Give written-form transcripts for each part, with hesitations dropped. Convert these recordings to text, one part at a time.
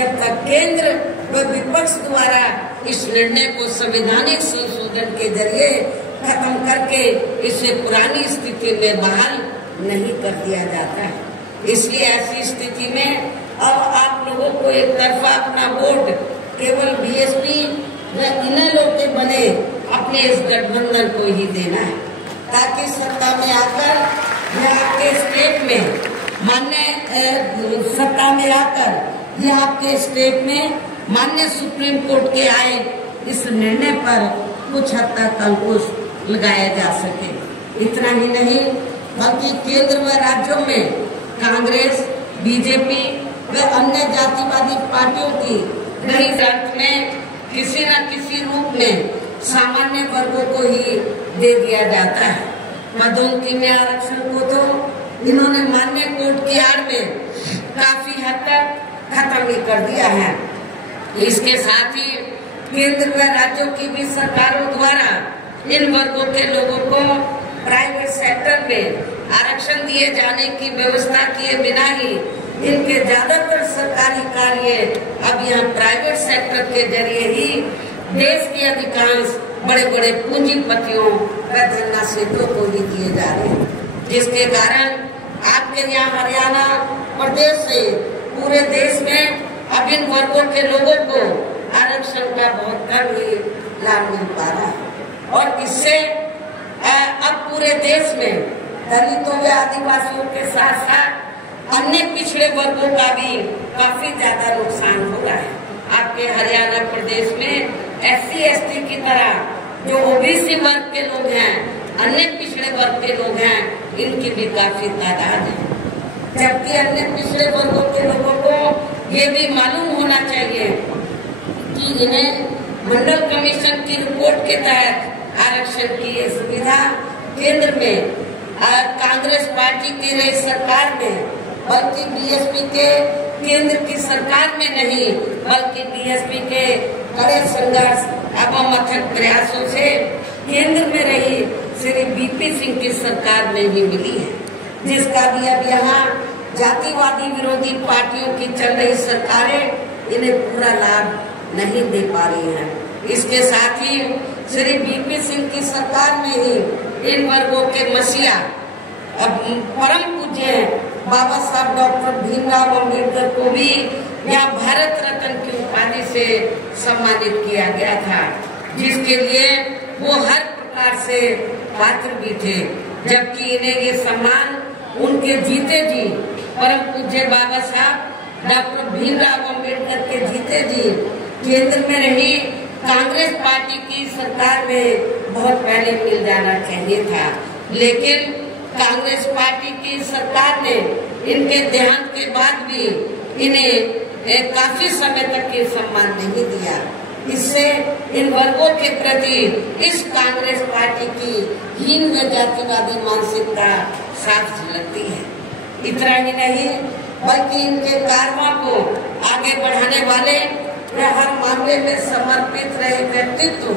जब तक केंद्र व विपक्ष द्वारा इस निर्णय को संवैधानिक संशोधन के जरिए खत्म करके इसे पुरानी स्थिति में बहाल नहीं कर दिया जाता है। इसलिए ऐसी स्थिति में अब आप लोगों को एक तरफा अपना वोट केवल बीएसपी व इनेलो के बने अपने इस गठबंधन को ही देना है, ताकि सत्ता में आकर यह आपके स्टेट में मान्य सुप्रीम कोर्ट के आए इस निर्णय पर कुछ हद तक अंकुश लगाया जा सके। इतना ही नहीं बल्कि केंद्र व राज्यों में कांग्रेस, बीजेपी व अन्य जातिवादी पार्टियों की नई रंग में किसी न किसी रूप में सामान्य वर्गों को ही दे दिया जाता है। पदोन्नति में आरक्षण को तो इन्होंने मान्य कोर्ट की आड़ में काफी हद तक खत्म ही कर दिया है। इसके साथ ही केंद्र व राज्यों की भी सरकारों द्वारा इन वर्गों के लोगों को प्राइवेट सेक्टर में आरक्षण दिए जाने की व्यवस्था किए बिना ही इनके ज्यादातर सरकारी कार्य अब यहाँ प्राइवेट सेक्टर के जरिए ही देश के अधिकांश बड़े बड़े पूंजीपतियों व धनराशियों को ही दिए जा रहे हैं, जिसके कारण आपके यहाँ हरियाणा प्रदेश से पूरे देश में अब इन वर्गों के लोगों को आरक्षण का बहुत कम ही लाभ मिल पा रहा है। और इससे अब पूरे देश में दलितों व आदिवासियों के साथ साथ अन्य पिछड़े वर्गों का भी काफी ज्यादा नुकसान हो रहा है। आपके हरियाणा प्रदेश में SC ST की तरह जो OBC वर्ग के लोग हैं, अन्य पिछड़े वर्ग के लोग हैं, इनकी भी काफी तादाद है। जबकि अन्य पिछड़े वर्गों के लोगों को ये भी मालूम होना चाहिए कि इन्हें मंडल कमीशन की रिपोर्ट के तहत आरक्षण की ये सुविधा केंद्र में कांग्रेस पार्टी की रही सरकार में, बल्कि बीएसपी के केंद्र की सरकार में नहीं, बल्कि बीएसपी के कड़े संघर्ष एवं अथक प्रयासों से केंद्र में रही श्री VP सिंह की सरकार में ही मिली है, जिसका भी अब यहाँ जातिवादी विरोधी पार्टियों की चल रही सरकारें इन्हें पूरा लाभ नहीं दे पा रही हैं। इसके साथ ही श्री VP सिंह की सरकार में ही इन वर्गों के मसीहा परम पूज्य बाबा साहब डॉक्टर भीमराव अम्बेडकर को भी यहाँ भारत रत्न की उपाधि से सम्मानित किया गया था, जिसके लिए वो हर प्रकार से पात्र भी थे। जबकि इन्हें ये सम्मान उनके जीते जी परम पूज्य बाबा साहब डॉक्टर भीमराव अम्बेडकर के जीते जी केंद्र में रही कांग्रेस पार्टी की सरकार में बहुत पहले मिल जाना चाहिए था, लेकिन कांग्रेस पार्टी की सरकार ने इनके देहांत के बाद भी इन्हें काफी समय तक ये सम्मान नहीं दिया। इससे इन वर्गों के प्रति इस कांग्रेस पार्टी की हीन व जातिवादी मानसिकता साफ झलकती है। इतना ही नहीं बल्कि इनके कारवां को आगे बढ़ाने वाले व हर मामले में समर्पित रहे व्यक्तित्व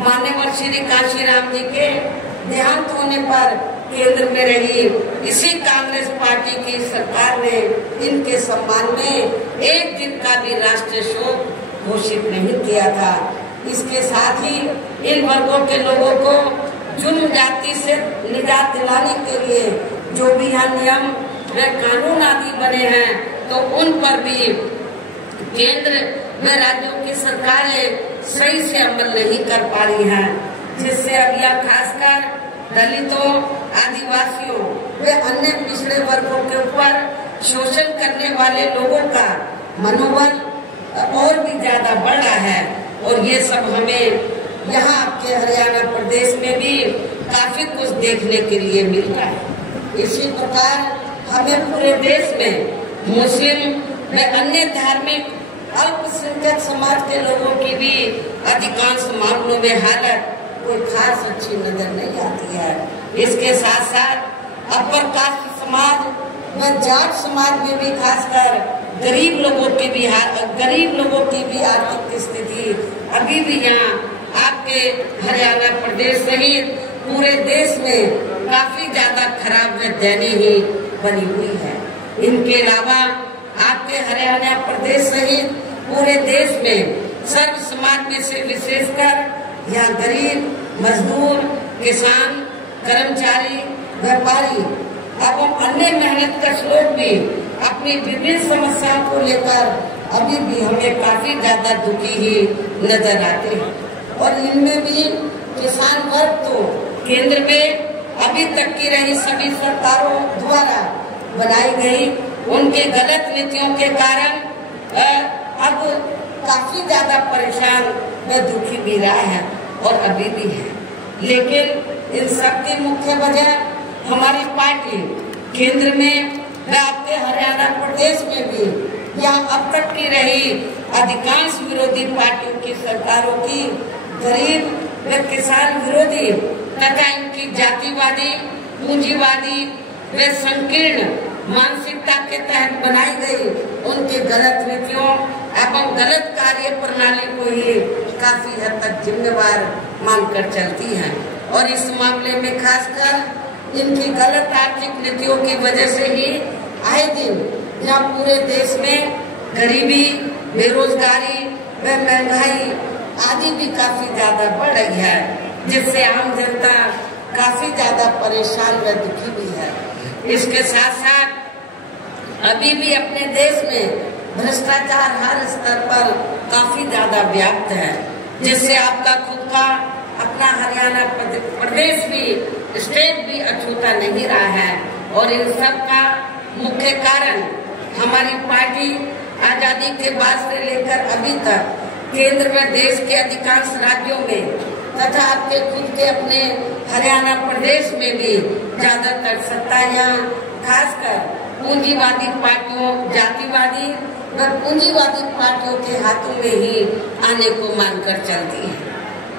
मान्यवर श्री कांशीराम जी के देहांत होने पर केंद्र में रही इसी कांग्रेस पार्टी की सरकार ने इनके सम्मान में एक दिन का भी राष्ट्रीय शोक घोषित नहीं किया था। इसके साथ ही इन वर्गों के लोगों को जुर्म जाति से निजात दिलाने के लिए जो भी यहाँ नियम व कानून आदि बने हैं, तो उन पर भी केंद्र व राज्यों की सरकारें सही से अमल नहीं कर पा रही हैं, जिससे अब यह खासकर दलितों, आदिवासियों व अन्य पिछड़े वर्गों के ऊपर शोषण करने वाले लोगों का मनोबल और भी ज्यादा बढ़ रहा है। और ये सब हमें यहाँ आपके हरियाणा प्रदेश में भी काफी कुछ देखने के लिए मिल रहा है। इसी प्रकार हमें पूरे देश में मुस्लिम व अन्य धार्मिक अल्पसंख्यक समाज के लोगों की भी अधिकांश मामलों में हालत कोई खास अच्छी नजर नहीं आती है। इसके साथ साथ अपर कास्ट समाज व जाट समाज में भी खासकर गरीब लोगों की भी आर्थिक स्थिति अभी भी यहाँ आपके हरियाणा प्रदेश सहित पूरे देश में काफी ज्यादा खराब व दयनीय ही बनी हुई है। इनके अलावा आपके हरियाणा प्रदेश सहित समाज में से विशेषकर यहाँ गरीब, मजदूर, किसान, कर्मचारी, व्यापारी एवं अन्य मेहनतकश लोग भी अपनी विभिन्न समस्याओं को लेकर अभी भी हमें काफी ज्यादा दुखी ही नजर आते हैं। और इनमें भी किसान वर्ग तो केंद्र में अभी तक की रही सभी सरकारों द्वारा बनाई गई उनके गलत नीतियों के कारण अब काफी ज्यादा परेशान व दुखी भी रहा है और अभी भी है। लेकिन इन सब की मुख्य वजह हमारी पार्टी केंद्र में व आपके हरियाणा प्रदेश में भी या अब तक की रही अधिकांश विरोधी पार्टियों की सरकारों की गरीब व किसान विरोधी तथा इनकी जातिवादी, पूंजीवादी व संकीर्ण मानसिकता के तहत बनाई गई उनके गलत नीतियों एवं गलत कार्य प्रणाली को ही काफी हद तक जिम्मेवार मानकर चलती है। और इस मामले में खासकर इनकी गलत आर्थिक नीतियों की वजह से ही आए दिन जहाँ पूरे देश में गरीबी, बेरोजगारी व महंगाई आदि भी काफी ज्यादा बढ़ रही है, जिससे आम जनता काफी ज्यादा परेशान व दुखी भी है। इसके साथ साथ अभी भी अपने देश में भ्रष्टाचार हर स्तर पर काफी ज्यादा व्याप्त है, जिससे आपका खुद का अपना हरियाणा प्रदेश भी स्टेट भी अछूता नहीं रहा है। और इन सब का मुख्य कारण हमारी पार्टी आजादी के बाद से लेकर अभी तक केंद्र में देश के अधिकांश राज्यों में तथा आपके खुद के अपने हरियाणा प्रदेश में भी ज्यादातर सत्ता यहाँ खासकर पूंजीवादी पार्टियों, जातिवादी व पूंजीवादी पार्टियों के हाथों में ही आने को मानकर चलती है,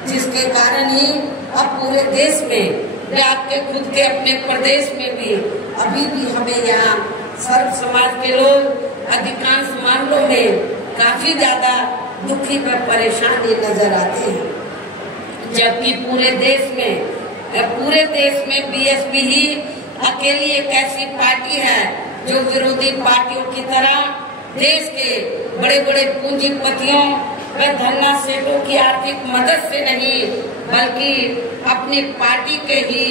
जिसके कारण ही अब पूरे देश में व आपके खुद के अपने प्रदेश में भी अभी भी हमें यहाँ सर्व समाज के लोग अधिकांश मामलों में काफी ज्यादा दुखी व परेशान नजर आते हैं। जबकि पूरे देश में बीएसपी ही अकेली एक ऐसी पार्टी है जो विरोधी पार्टियों की तरह देश के बड़े बड़े पूंजीपतियों व धन्ना सेठों की आर्थिक मदद से नहीं बल्कि अपनी पार्टी के ही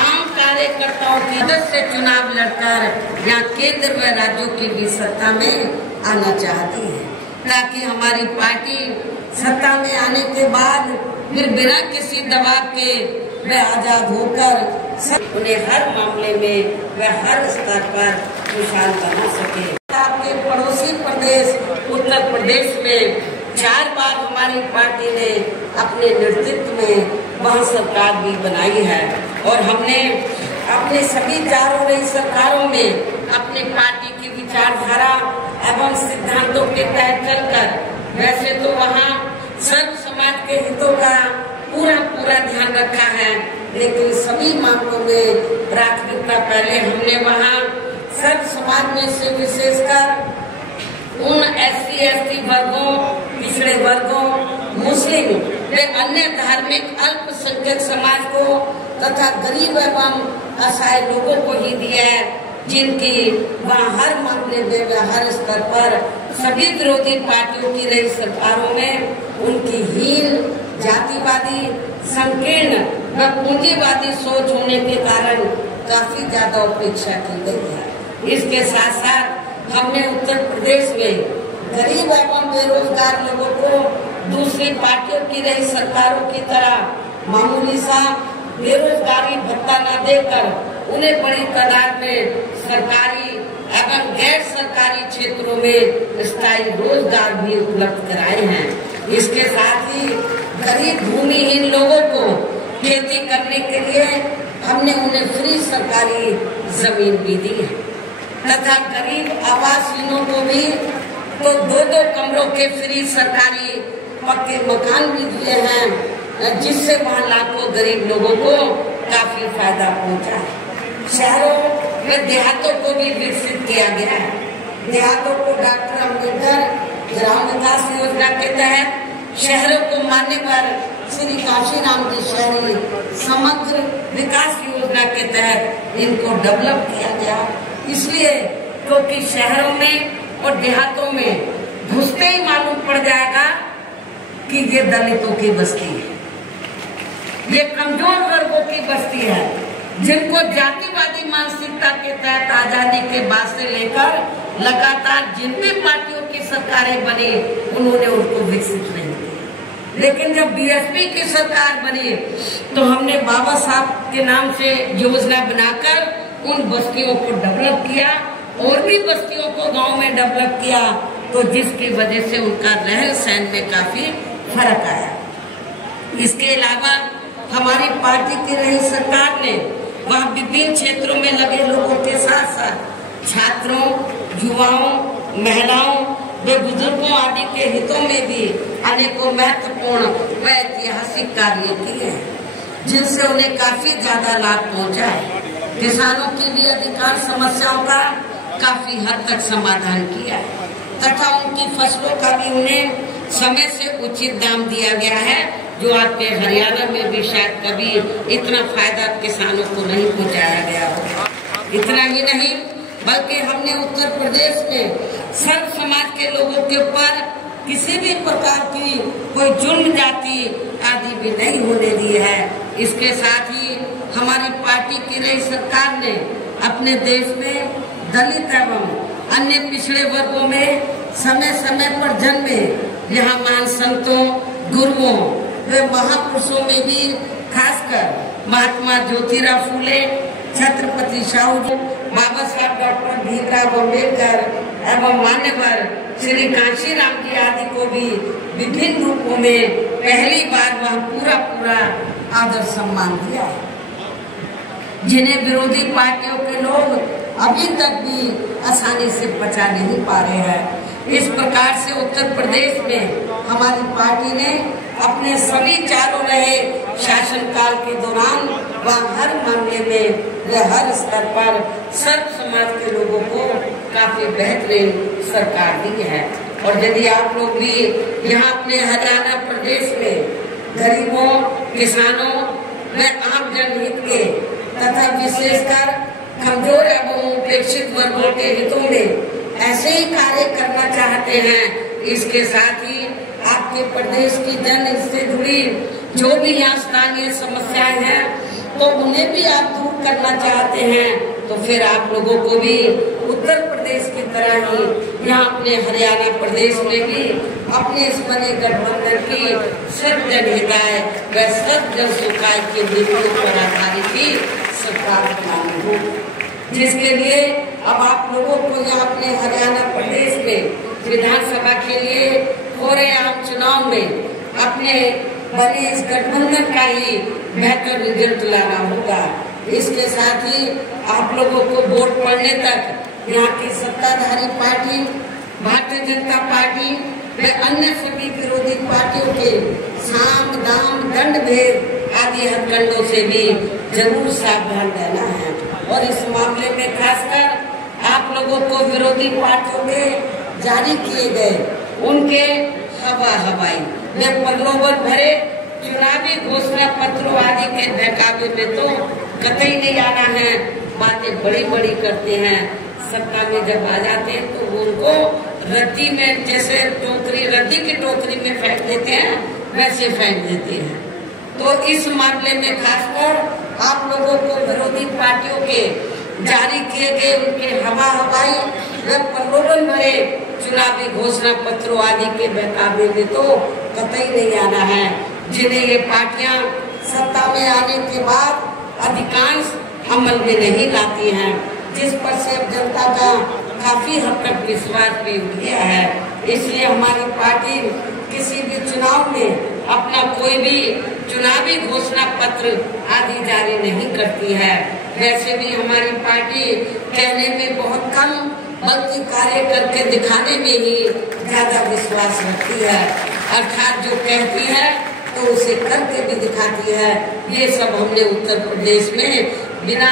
आम कार्यकर्ताओं की मदद से चुनाव लड़कर यहाँ केंद्र व राज्यों की भी सत्ता में आना चाहती है, ताकि हमारी पार्टी सत्ता में आने के बाद फिर बिना किसी दबाव के वे आजाद होकर उन्हें हर मामले में वे हर स्तर पर खुशहाल बना सके। आपके पड़ोसी प्रदेश उत्तर प्रदेश में 4 बार हमारी पार्टी ने अपने नेतृत्व में वहाँ सरकार भी बनाई है और हमने अपने सभी चारों रही सरकारों में अपनी पार्टी की विचारधारा एवं सिद्धांतों के तहत चलकर वैसे तो वहाँ सर्व समाज के हितों का पूरा ध्यान रखा है, लेकिन सभी मामलों में प्राथमिकता पहले हमने वहाँ सर्व समाज में से विशेषकर उन SC/ST वर्गों, पिछड़े वर्गों, मुस्लिम व अन्य धार्मिक अल्पसंख्यक समाज को तथा गरीब एवं असहाय लोगों को ही दिया है, जिनकी वहाँ हर मामले में व हर स्तर पर सभी विरोधी पार्टियों की रही सरकारों में उनकी हीन, जातिवादी, संकीर्ण व पूंजीवादी सोच होने के कारण काफी ज्यादा उपेक्षा की गई है। इसके साथ साथ हमने उत्तर प्रदेश में गरीब एवं बेरोजगार लोगों को दूसरी पार्टियों की रही सरकारों की तरह मामूली सा बेरोजगारी भत्ता न देकर उन्हें बड़ी तादाद में सरकारी एवं गैर सरकारी क्षेत्रों में स्थायी रोजगार भी उपलब्ध कराए हैं। इसके साथ ही गरीब भूमिहीन लोगों को खेती करने के लिए हमने उन्हें फ्री सरकारी जमीन भी दी है तथा गरीब आवासहीनों को भी तो 2-2 कमरों के फ्री सरकारी पक्के मकान भी दिए हैं, जिससे वहाँ लाखों गरीब लोगों को काफी फायदा पहुँचा है। शहरों व देहातों को भी विकसित किया गया है। देहातों को डॉक्टर अम्बेडकर ग्राम विकास योजना के तहत, शहरों को मान्यवर श्री काशीराम जी शहरी समग्र विकास योजना के तहत इनको डेवलप किया गया। इसलिए क्योंकि शहरों में और देहातों में घुसते ही मालूम पड़ जाएगा कि ये दलितों की बस्ती है, ये कमजोर वर्गों की बस्ती है, जिनको जातिवादी मानसिकता के तहत आजादी के बाद से लेकर लगातार जिन भी पार्टियों की सरकारें बनी उन्होंने उनको विकसित नहीं किया। लेकिन जब बीएसपी की सरकार बनी तो हमने बाबा साहब के नाम से योजना बनाकर उन बस्तियों को डेवलप किया और भी बस्तियों को गांव में डेवलप किया, तो जिसकी वजह से उनका रहन सहन में काफी फर्क आया। इसके अलावा हमारी पार्टी की रही सरकार ने वहाँ विभिन्न क्षेत्रों में लगे लोगों के साथ साथ छात्रों, युवाओं, महिलाओं व बुजुर्गों आदि के हितों में भी अनेकों महत्वपूर्ण व ऐतिहासिक कार्य किए हैं, जिनसे उन्हें काफी ज्यादा लाभ पहुंचा है। किसानों की भी अधिकांश समस्याओं का काफी हद तक समाधान किया है तथा उनकी फसलों का भी उन्हें समय से उचित दाम दिया गया है, जो आपके हरियाणा में भी शायद कभी इतना फायदा किसानों को नहीं पहुंचाया गया हो। इतना ही नहीं बल्कि हमने उत्तर प्रदेश में सर्व समाज के लोगों के ऊपर किसी भी प्रकार की कोई जुल्म जाति आदि भी नहीं होने दी है। इसके साथ ही हमारी पार्टी की नई सरकार ने अपने देश में दलित एवं अन्य पिछड़े वर्गों में समय समय पर जन्मे यहाँ महान संतों, गुरुओं व महापुरुषों में भी खासकर महात्मा ज्योतिराव फूले, छत्रपति शाहू जी, बाबा साहब डॉक्टर भीमराव अम्बेडकर एवं मान्यवर श्री कांशीराम जी आदि को भी विभिन्न रूपों में पहली बार वह पूरा आदर सम्मान दिया है, जिन्हें विरोधी पार्टियों के लोग अभी तक भी आसानी से बचा नहीं पा रहे हैं। इस प्रकार से उत्तर प्रदेश में हमारी पार्टी ने अपने सभी चारों रहे शासनकाल के दौरान वह हर मामले में व हर स्तर पर सर्व समाज के लोगों को काफी बेहतरीन सरकार दी है। और यदि आप लोग भी यहाँ अपने हरियाणा प्रदेश में गरीबों, किसानों व आम जनहित के तथा विशेषकर कमजोर एवं उपेक्षित वर्गों के हितों में ऐसे ही कार्य करना चाहते हैं, इसके साथ ही आपके प्रदेश की जन से जुड़ी जो भी यहाँ स्थानीय समस्याएं हैं तो उन्हें भी आप दूर करना चाहते हैं, तो फिर आप लोगों को भी उत्तर प्रदेश की तरह ही यहाँ अपने हरियाणा प्रदेश में भी अपने इस बने गठबंधन की सर्व जन हिताय व सर्व जन सुखाय की नीतियों पर आधारित ही सरकार बनानी होगी, जिसके लिए अब आप लोगों को यहाँ अपने हरियाणा प्रदेश में विधानसभा के लिए हो रहे आम चुनाव में अपने बने इस गठबंधन का ही बेहतर रिजल्ट लाना होगा। इसके साथ ही आप लोगों को वोट पड़ने तक यहाँ की सत्ताधारी पार्टी भारतीय जनता पार्टी व अन्य सभी विरोधी पार्टियों के साम दाम दंड भेद आदि हथकंडों से भी जरूर सावधान रहना है। और इस मामले में खासकर आप लोगों को विरोधी पार्टियों में जारी किए गए उनके हवाई व प्रलोभन भरे चुनावी घोषणा पत्रों आदि के बहकावे में तो कतई नहीं आना है। बातें बड़ी बड़ी करते हैं, सत्ता में जब आ जाते हैं तो वो उनको रद्दी में जैसे टोकरी रद्दी की टोकरी में फेंक देते हैं वैसे फेंक देते हैं। तो इस मामले में खासकर आप लोगों को विरोधी पार्टियों के जारी किए गए उनके हवाई व प्रलोभन भरे चुनावी घोषणा पत्रों आदि के बहकावे में तो कतई नहीं आना है, जिन्हें ये पार्टियां सत्ता में आने के बाद अधिकांश अमल में नहीं लाती हैं, जिस पर से जनता का काफी हद तक विश्वास भी उठ गया है। इसलिए हमारी पार्टी किसी भी चुनाव में अपना कोई भी चुनावी घोषणा पत्र आदि जारी नहीं करती है। वैसे भी हमारी पार्टी कहने में बहुत कम बल्कि कार्य करके दिखाने में ही ज्यादा विश्वास रखती है, अर्थात जो कहती है तो उसे करके भी दिखाती है। ये सब हमने उत्तर प्रदेश में बिना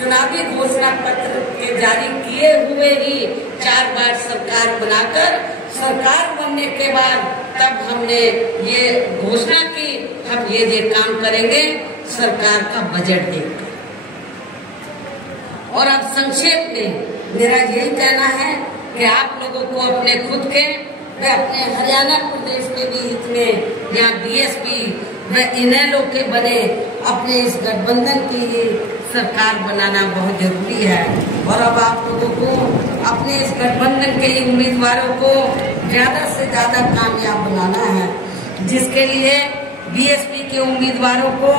चुनावी घोषणा पत्र के जारी किए हुए ही 4 बार सरकार बनाकर सरकार बनने के बाद तब हमने ये घोषणा की हम ये काम करेंगे सरकार का बजट देखकर। और अब संक्षेप में मेरा यही कहना है कि आप लोगों को अपने खुद के व अपने हरियाणा प्रदेश के भी हित में या बीएसपी व इन्हें लोग के बने अपने इस गठबंधन की सरकार बनाना बहुत जरूरी है। और अब आप लोगों को अपने इस गठबंधन के उम्मीदवारों को ज्यादा से ज्यादा कामयाब बनाना है, जिसके लिए बीएसपी के उम्मीदवारों को